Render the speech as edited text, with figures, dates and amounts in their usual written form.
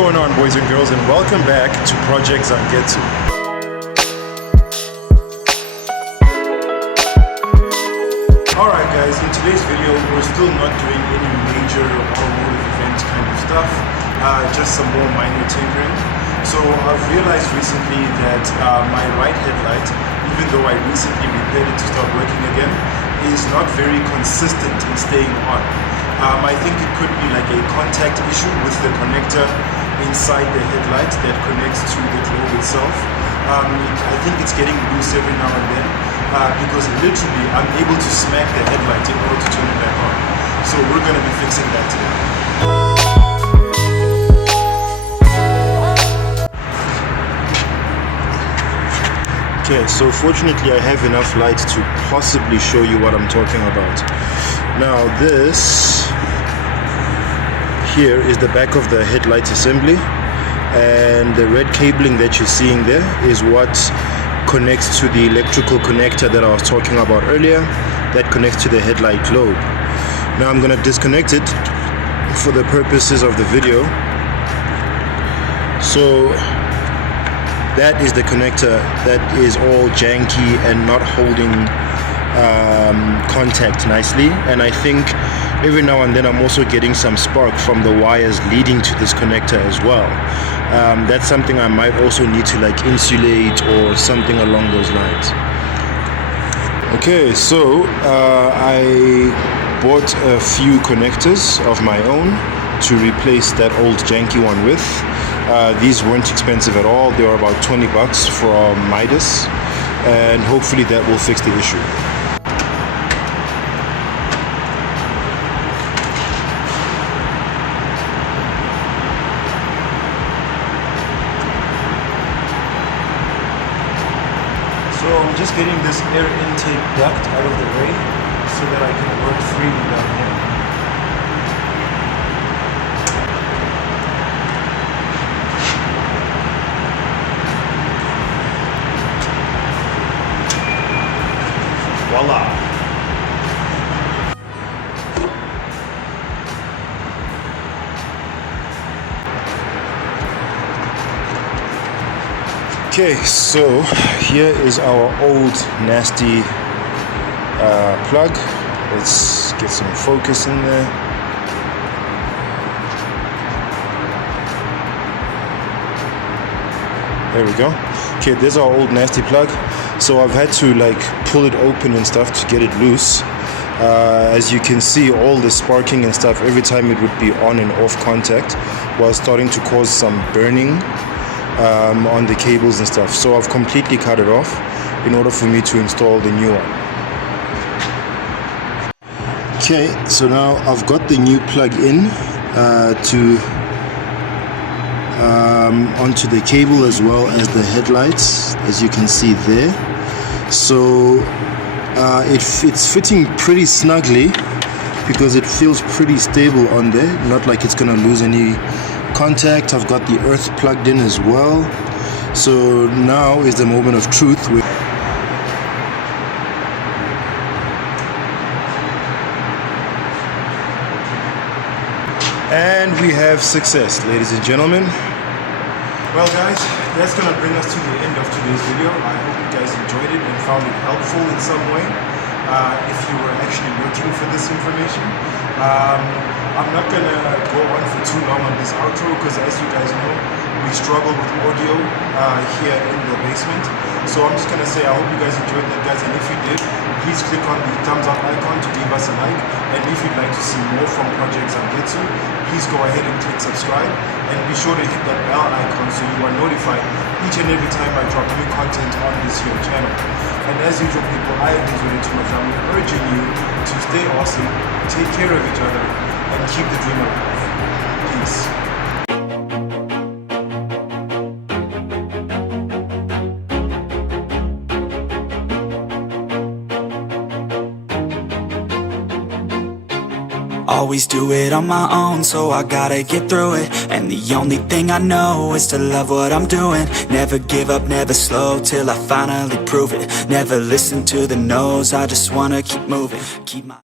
going on, boys and girls, and welcome back to Project Zangetsu. Alright guys, in today's video we're still not doing any major automotive event kind of stuff, just some more minor tinkering. So I've realized recently that my right headlight, even though I recently repaired it to start working again, is not very consistent in staying on. I think it could be like a contact issue with the connector inside the headlight that connects to the globe itself. I think it's getting loose every now and then because literally I'm able to smack the headlight in order to turn it back on. So we're going to be fixing that today. Okay, so fortunately I have enough light to possibly show you what I'm talking about. Now this here is the back of the headlight assembly, and the red cabling that you're seeing there is what connects to the electrical connector that I was talking about earlier that connects to the headlight globe. Now I'm going to disconnect it for the purposes of the video. So that is the connector that is all janky and not holding contact nicely, and I think every now and then I'm also getting some spark from the wires leading to this connector as well. That's something I might also need to like insulate or something along those lines. Okay, so I bought a few connectors of my own to replace that old janky one with. These weren't expensive at all. They were about 20 bucks from Midas, and hopefully that will fix the issue. So I'm just getting this air intake duct out of the way so that I can work freely down here. Voila! Okay, so here is our old nasty plug. Let's get some focus in there. There we go. Okay, there's our old nasty plug. So I've had to like pull it open and stuff to get it loose. As you can see, all the sparking and stuff, every time it would be on and off contact, was starting to cause some burning on the cables and stuff. So I've completely cut it off in order for me to install the new one. Okay, so now I've got the new plug in onto the cable as well as the headlights, as you can see there. So it's fitting pretty snugly because it feels pretty stable on there, not like it's gonna lose any contact. I've got the earth plugged in as well. So now is the moment of truth. And we have success, ladies and gentlemen. Well guys, that's gonna bring us to the end of today's video. I hope you guys enjoyed it and found it helpful in some way. If you were actually looking for this information. I'm not gonna go on for too long on this outro because, as you guys know, we struggle with audio here in the basement. So I'm just gonna say I hope you guys enjoyed that, guys, and if you did, please click on the thumbs up icon to give us a like, and if you'd like to see more from Project Zangetsu, please go ahead and click subscribe, and be sure to hit that bell icon so you are notified each and every time I drop new content on this here channel. And as usual, people, I am to my family, urging you to stay awesome, take care of each other, and keep the dream alive. Peace. Always do it on my own, so I gotta get through it. And the only thing I know is to love what I'm doing. Never give up, never slow, till I finally prove it. Never listen to the no's, I just wanna keep moving. Keep my